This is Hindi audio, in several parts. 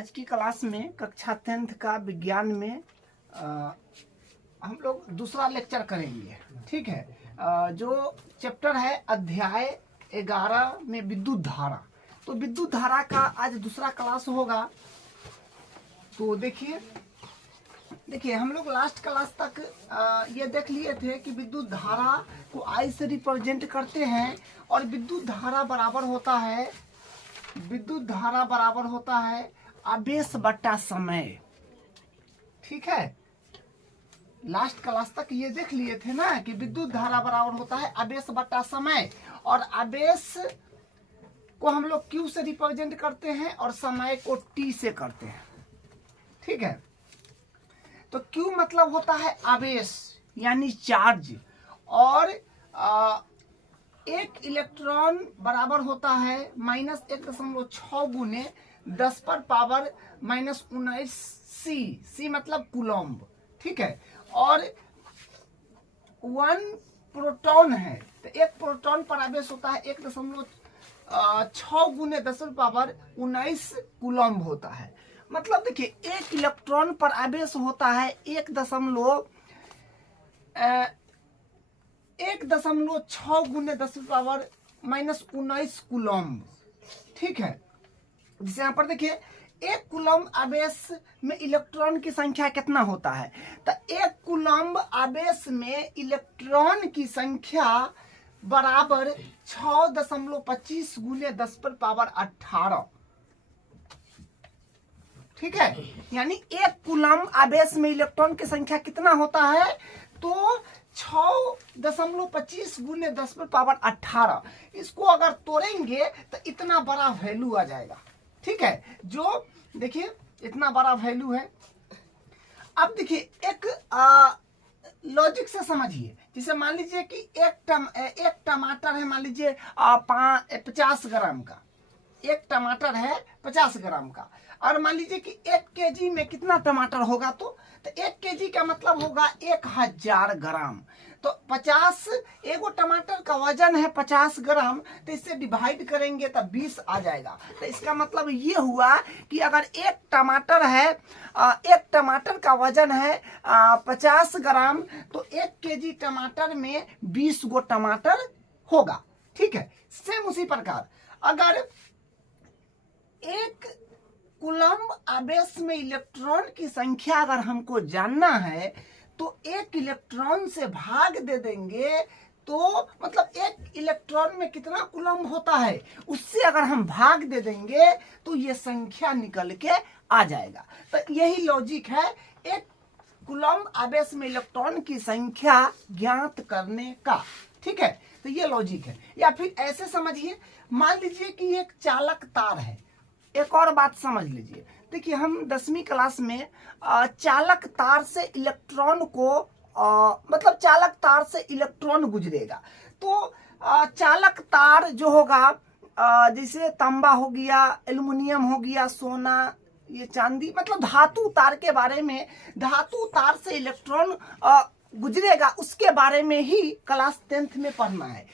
आज की क्लास में कक्षा 10th का विज्ञान में हम लोग दूसरा लेक्चर करेंगे। ठीक है। जो चैप्टर है अध्याय 11 में विद्युत धारा। तो विद्युत धारा का आज दूसरा क्लास होगा। तो देखिए हम लोग लास्ट क्लास तक ये देख लिए थे कि विद्युत धारा को आई से रिप्रेजेंट करते हैं और विद्युत धारा बराबर होता है आवेश बटा समय। ठीक है, लास्ट क्लास तक ये देख लिए थे ना कि विद्युत धारा बराबर होता है आवेश बटा समय, और आवेश को हम लोग Q से रिप्रेजेंट करते हैं और समय को T से करते हैं। ठीक है, तो Q मतलब होता है आवेश यानी चार्ज, और एक इलेक्ट्रॉन बराबर होता है -1.6 गुने 10 पर पावर -19 C मतलब कूलम्ब। ठीक है, और 1 प्रोटॉन है तो एक प्रोटॉन पर आवेश होता है 1.6 गुने 10 पर पावर 19 कूलम्ब होता है। मतलब देखिए एक इलेक्ट्रॉन पर आवेश होता है 1.6 गुने 10 पावर -19 कूलम्ब। ठीक है, जैसे यहाँ पर देखिए एक कूलम्ब आवेश में इलेक्ट्रॉन की संख्या कितना होता है, तो एक कूलम्ब आवेश में इलेक्ट्रॉन की संख्या बराबर 6.25 गुने 10 पर पावर 18। ठीक है, यानी एक कूलम्ब आवेश में इलेक्ट्रॉन की संख्या कितना होता है, तो 6.25 गुने 10 पर पावर 18। इसको अगर तोड़ेंगे तो इतना बड़ा वैल्यू आ जाएगा। ठीक है, जो देखिए इतना बड़ा वैल्यू है। अब देखिए एक लॉजिक से समझिए। जैसे मान लीजिए कि एक टमाटर है, मान लीजिए 50 ग्राम का, एक टमाटर है 50 ग्राम का, और मान लीजिए कि 1 केजी में कितना टमाटर होगा, तो 1 केजी का मतलब होगा 1000 ग्राम। तो 50 एगो टमाटर का वजन है 50 ग्राम, तो इससे डिवाइड करेंगे तो 20 आ जाएगा। तो इसका मतलब ये हुआ कि अगर एक टमाटर है, एक टमाटर का वजन है 50 ग्राम, तो 1 केजी टमाटर में 20 गो टमाटर होगा। ठीक है, सेम उसी प्रकार अगर एक कूलम्ब आवेश में इलेक्ट्रॉन की संख्या अगर हमको जानना है, तो एक इलेक्ट्रॉन से भाग दे देंगे, तो मतलब एक इलेक्ट्रॉन में कितना कूलम्ब होता है उससे अगर हम भाग दे देंगे तो ये संख्या निकल के आ जाएगा। तो यही लॉजिक है एक कूलम्ब आवेश में इलेक्ट्रॉन की संख्या ज्ञात करने का। ठीक है, तो ये लॉजिक है। या फिर ऐसे समझिए, मान लीजिए कि एक चालक तार है। एक और बात समझ लीजिए, देखिए हम 10वीं क्लास में चालक तार से इलेक्ट्रॉन को मतलब चालक तार से इलेक्ट्रॉन गुजरेगा, तो चालक तार जो होगा जैसे तांबा हो गया, एल्युमिनियम हो गया, सोना, ये चांदी, मतलब धातु तार के बारे में, धातु तार से इलेक्ट्रॉन गुजरेगा उसके बारे में ही क्लास 10th में पढ़ना है।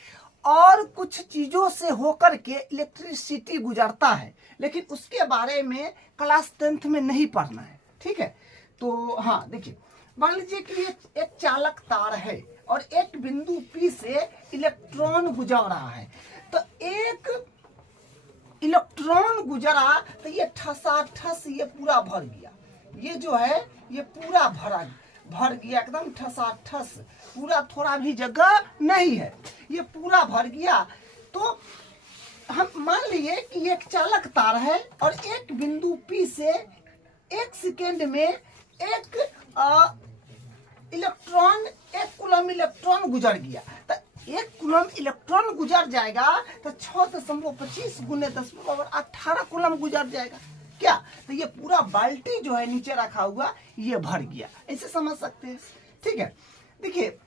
और कुछ चीजों से होकर के इलेक्ट्रिसिटी गुजरता है, लेकिन उसके बारे में क्लास 10th में नहीं पढ़ना है। ठीक है, तो हाँ देखिए मान लीजिए कि एक चालक तार है और एक बिंदु P से इलेक्ट्रॉन गुजर रहा है। तो एक इलेक्ट्रॉन गुजरा तो ये ठसाठस ये पूरा भर गया, ये जो है ये पूरा भर गया एकदम ठसाठस, पूरा थोड़ा भी जगह नहीं है, ये पूरा भर गया। तो हम मान लिए कि एक चालक तार है और एक बिंदु P से 1 सेकेंड में एक इलेक्ट्रॉन, 1 कूलम्ब इलेक्ट्रॉन गुजर गया। तो 1 कूलम्ब इलेक्ट्रॉन गुजर जाएगा तो 6.25 गुने 10 पर पावर 18 कूलम्ब गुजर जाएगा। क्या, तो ये पूरा बाल्टी जो है नीचे रखा हुआ ये भर गया। ऐसे समझ सकते हैं। ठीक है, देखिए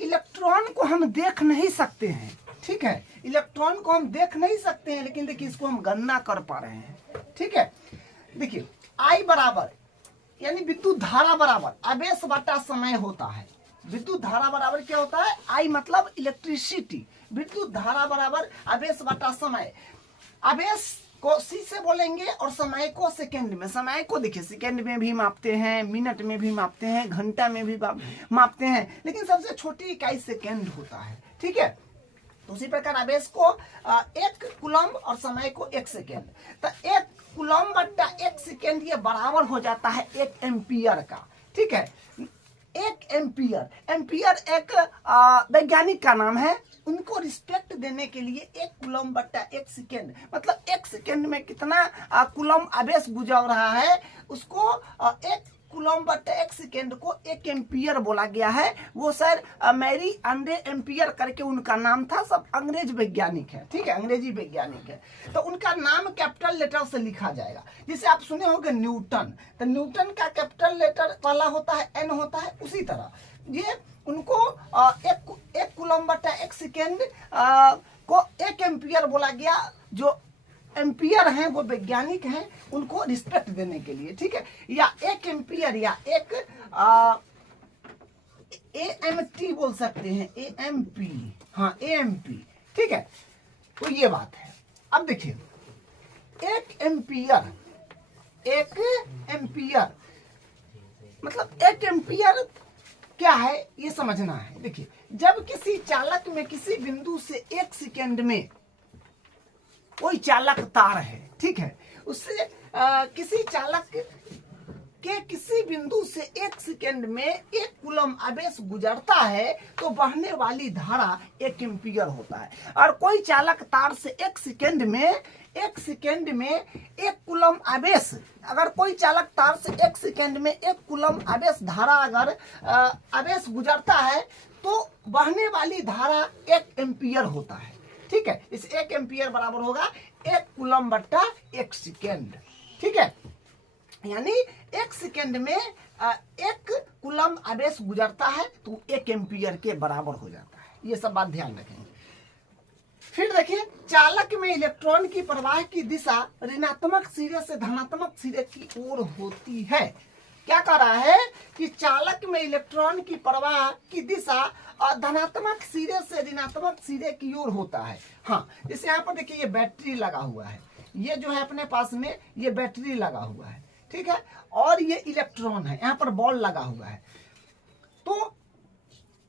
इलेक्ट्रॉन को हम देख नहीं सकते हैं। ठीक है, इलेक्ट्रॉन को हम देख नहीं सकते हैं, लेकिन देखिए इसको हम गणना कर पा रहे हैं। ठीक है, देखिए I बराबर यानी विद्युत धारा बराबर आवेश बटा समय होता है। विद्युत धारा बराबर क्या होता है, I मतलब इलेक्ट्रिसिटी, विद्युत धारा बराबर आवेश बटा समय। आवेश को सी से बोलेंगे और समय को सेकंड में। समय को देखिए सेकंड में भी मापते हैं, मिनट में भी मापते हैं, घंटा में भी मापते हैं, लेकिन सबसे छोटी इकाई सेकंड होता है। ठीक है, तो उसी प्रकार आवेश को 1 कूलम्ब और समय को 1 सेकेंड, तो 1 कूलम्ब बट्टा 1 सेकेंड ये बराबर हो जाता है 1 एम्पियर का। ठीक है, 1 एम्पियर, एम्पियर एक वैज्ञानिक का नाम है। उनको रिस्पेक्ट देने के लिए 1 कूलम्ब बट्टा 1 सेकेंड, मतलब 1 सेकेंड में कितना कूलम्ब आवेश गुजर रहा है, उसको 1 कूलम्ब बट्टा 1 सेकेंड को 1 एम्पियर बोला गया है। वो सर मैरी अंडे एम्पियर करके उनका नाम था, सब अंग्रेज वैज्ञानिक है। ठीक है, अंग्रेजी वैज्ञानिक है, तो उनका नाम कैपिटल लेटर से लिखा जाएगा। जैसे आप सुने होंगे न्यूटन, तो न्यूटन का कैपिटल लेटर पहला होता है एन होता है, उसी तरह ये उनको 1 कूलम्ब बट्टा 1 सेकेंड को 1 एम्पियर बोला गया। जो एम्पियर हैं वो वैज्ञानिक हैं, उनको रिस्पेक्ट देने के लिए। ठीक है, या 1 एम्पियर या 1 AMT बोल सकते हैं, AMP, हाँ AMP। ठीक है, तो ये बात है। अब देखिए 1 एम्पियर, 1 एम्पियर मतलब 1 एम्पियर क्या है ये समझना है। देखिए जब किसी चालक में किसी बिंदु से 1 सेकेंड में कोई चालक तार है, ठीक है, उससे किसी चालक के किसी बिंदु से 1 सेकेंड में 1 कूलम्ब आवेश गुजरता है तो बहने वाली धारा 1 एम्पियर होता है। और कोई चालक तार से 1 सेकेंड में 1 कूलम्ब आवेश, अगर कोई चालक तार से 1 सेकेंड में 1 कूलम्ब आवेश धारा अगर आवेश गुजरता है तो बहने वाली धारा 1 एम्पियर होता है। ठीक है, इस 1 एम्पियर बराबर होगा 1 कूलम्ब बट्टा 1 सेकेंड। ठीक है, यानी 1 सेकेंड में 1 कूलम्ब आवेश गुजरता है तो 1 एम्पियर के बराबर हो जाता है। ये सब बात ध्यान रखेंगे। फिर देखिए चालक में इलेक्ट्रॉन की प्रवाह की दिशा ऋणात्मक सिरे से धनात्मक सिरे की ओर होती है। क्या कह रहा है कि चालक में इलेक्ट्रॉन की प्रवाह की दिशा धनात्मक सिरे से ऋणात्मक सिरे की ओर होता है। हाँ, जैसे यहाँ पर देखिए ये बैटरी लगा हुआ है, ये जो है अपने पास में ये बैटरी लगा हुआ है। ठीक है, और ये इलेक्ट्रॉन है, यहाँ पर बॉल लगा हुआ है, तो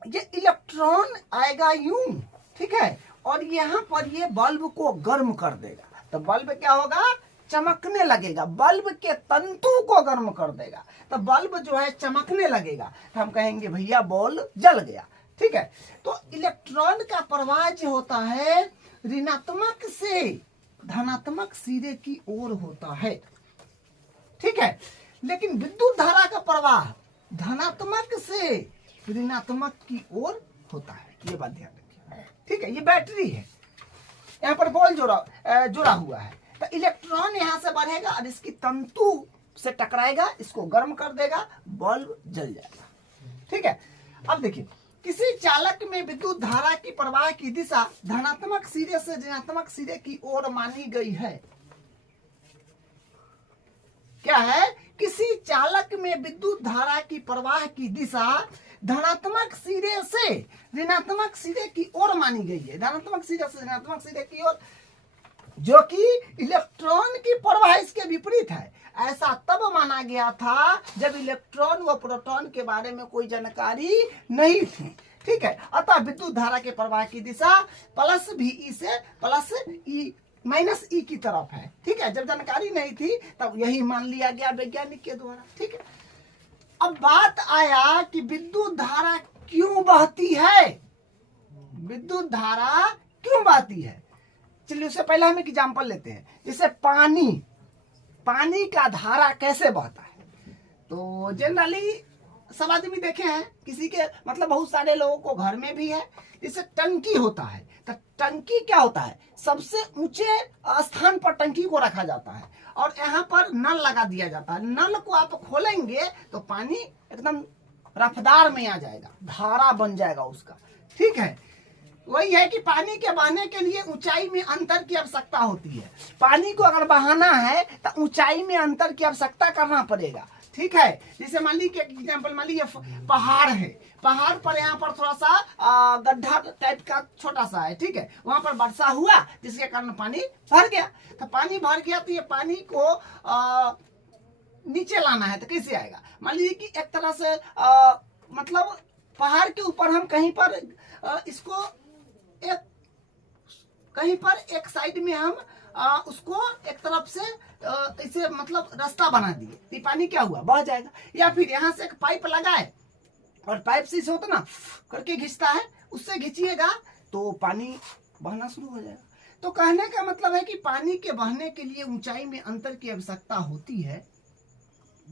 ये इलेक्ट्रॉन आएगा यूं, ठीक है, और यहाँ पर ये बल्ब को गर्म कर देगा, तो बल्ब क्या होगा, चमकने लगेगा, बल्ब के तंतु को गर्म कर देगा, तो बल्ब जो है चमकने लगेगा, तो हम कहेंगे भैया बॉल जल गया। ठीक है, तो इलेक्ट्रॉन का प्रवाह जो होता है ऋणात्मक से धनात्मक सिरे की ओर होता है। ठीक है, लेकिन विद्युत धारा का प्रवाह धनात्मक से ऋणात्मक की ओर होता है। ये बात ध्यान रखिए। ठीक है, ये बैटरी है, यहाँ पर बॉल जुड़ा हुआ है, तो इलेक्ट्रॉन यहाँ से बढ़ेगा और इसकी तंतु से टकराएगा, इसको गर्म कर देगा, बल्ब जल जाएगा। ठीक है, अब देखिए किसी चालक में विद्युत धारा की प्रवाह की दिशा धनात्मक सिरे से ऋणात्मक सिरे की ओर मानी गई है। क्या है, किसी चालक में विद्युत धारा की प्रवाह की दिशा धनात्मक सिरे से ऋणात्मक सिरे की ओर मानी गई है। धनात्मक सिरे से ऋणात्मक सिरे की ओर, जो कि इलेक्ट्रॉन की प्रवाह इसके विपरीत है। ऐसा तब माना गया था जब इलेक्ट्रॉन व प्रोटॉन के बारे में कोई जानकारी नहीं थी। ठीक है, अतः विद्युत धारा के प्रवाह की दिशा प्लस VE से प्लस E माइनस E की तरफ है। ठीक है, जब जानकारी नहीं थी तब यही मान लिया गया वैज्ञानिक के द्वारा। ठीक है, अब बात आया कि विद्युत धारा क्यों बहती है, विद्युत धारा क्यों बहती है। चलिए उससे पहले हम एक एग्जाम्पल लेते हैं, जैसे पानी का धारा कैसे बहता है। तो जनरली सब आदमी देखे हैं, किसी के मतलब बहुत सारे लोगों को घर में भी है, जैसे टंकी होता है, तो टंकी क्या होता है, सबसे ऊंचे स्थान पर टंकी को रखा जाता है और यहाँ पर नल लगा दिया जाता है। नल को आप खोलेंगे तो पानी एकदम रफ्तार में आ जाएगा, धारा बन जाएगा उसका। ठीक है, वही है कि पानी के बहने के लिए ऊंचाई में अंतर की आवश्यकता होती है। पानी को अगर बहाना है तो ऊंचाई में अंतर की आवश्यकता करना पड़ेगा, ठीक है। जैसे मान लीजिए एग्जाम्पल, मान लीजिए पहाड़ है, पहाड़ पर यहाँ पर थोड़ा सा गड्ढा टाइप का छोटा सा है, ठीक है, वहां पर वर्षा हुआ जिसके कारण पानी भर गया। तो पानी भर गया तो ये पानी को नीचे लाना है तो कैसे आएगा? मान लीजिए कि एक तरह से मतलब पहाड़ के ऊपर हम कहीं पर इसको एक कहीं पर एक साइड में हम उसको एक तरफ से इसे मतलब रास्ता बना दिए तो पानी क्या हुआ? बह जाएगा। या फिर यहाँ से एक पाइप लगाए और पाइप से इसे होता ना करके खींचता है, उससे खींचिएगा तो पानी बहना शुरू हो जाएगा। तो कहने का मतलब है कि पानी के बहने के लिए ऊंचाई में अंतर की आवश्यकता होती है।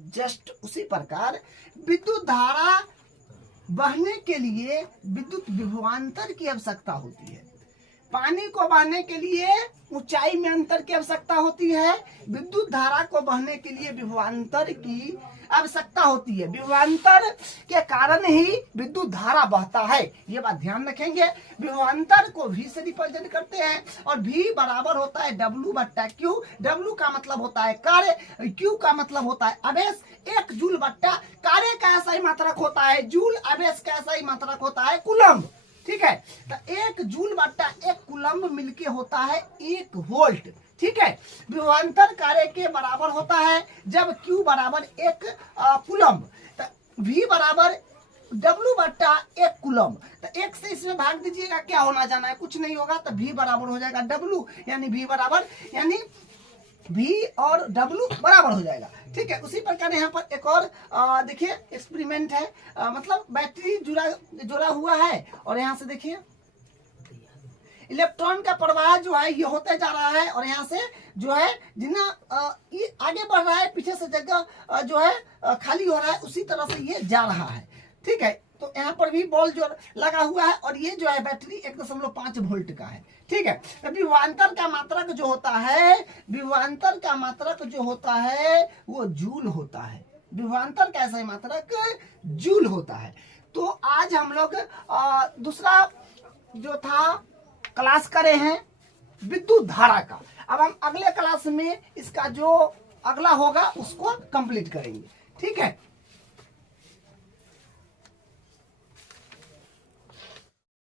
जस्ट उसी प्रकार विद्युत धारा बहने के लिए विद्युत विभवांतर की आवश्यकता होती है। पानी को बहने के लिए ऊंचाई में अंतर की आवश्यकता होती है, विद्युत धारा को बहने के लिए विभवांतर की आवश्यकता होती है। विभवांतर के कारण ही विद्युत धारा बहता है, ये बात ध्यान रखेंगे। विभवांतर को V से रिप्रेजेंट करते हैं और V बराबर होता है W/Q। W का मतलब होता है कार्य, Q का मतलब होता है आवेश। 1 जूल बट्टा कार्य का ऐसा ही मात्रक होता है जूल, आवेश का ऐसा ही मात्रक होता है कूलम्ब, ठीक है। तो 1 जूल बट्टा 1 कूलम्ब मिलके होता है 1 वोल्ट, ठीक है। विभवांतर कार्य के बराबर होता है जब Q बराबर 1 कूलम्ब, तो V बराबर W/1 कूलम्ब। तो 1 से इसमें भाग दीजिएगा, क्या होना जाना है? कुछ नहीं होगा। तो V बराबर हो जाएगा W, यानी V बराबर यानी V और W बराबर हो जाएगा, ठीक है। उसी प्रकार यहाँ पर एक और देखिए एक्सपेरिमेंट है, मतलब बैटरी जुड़ा हुआ है और यहाँ से देखिए इलेक्ट्रॉन का प्रवाह जो है ये होते जा रहा है और यहाँ से जो है जितना ये आगे बढ़ रहा है, पीछे से जगह जो है खाली हो रहा है, उसी तरह से ये जा रहा है, ठीक है। तो यहाँ पर भी बॉल जो लगा हुआ है और ये जो है बैटरी 1.5 वोल्ट का है, ठीक है। तो विभवांतर का मात्रक जो होता है, विभवांतर का मात्रक जो होता है वो जूल होता है। विभवांतर का ऐसा मात्रक जूल होता है। तो आज हम लोग दूसरा जो था क्लास करे हैं विद्युत धारा का। अब हम अगले क्लास में इसका जो अगला होगा उसको कंप्लीट करेंगे, ठीक है।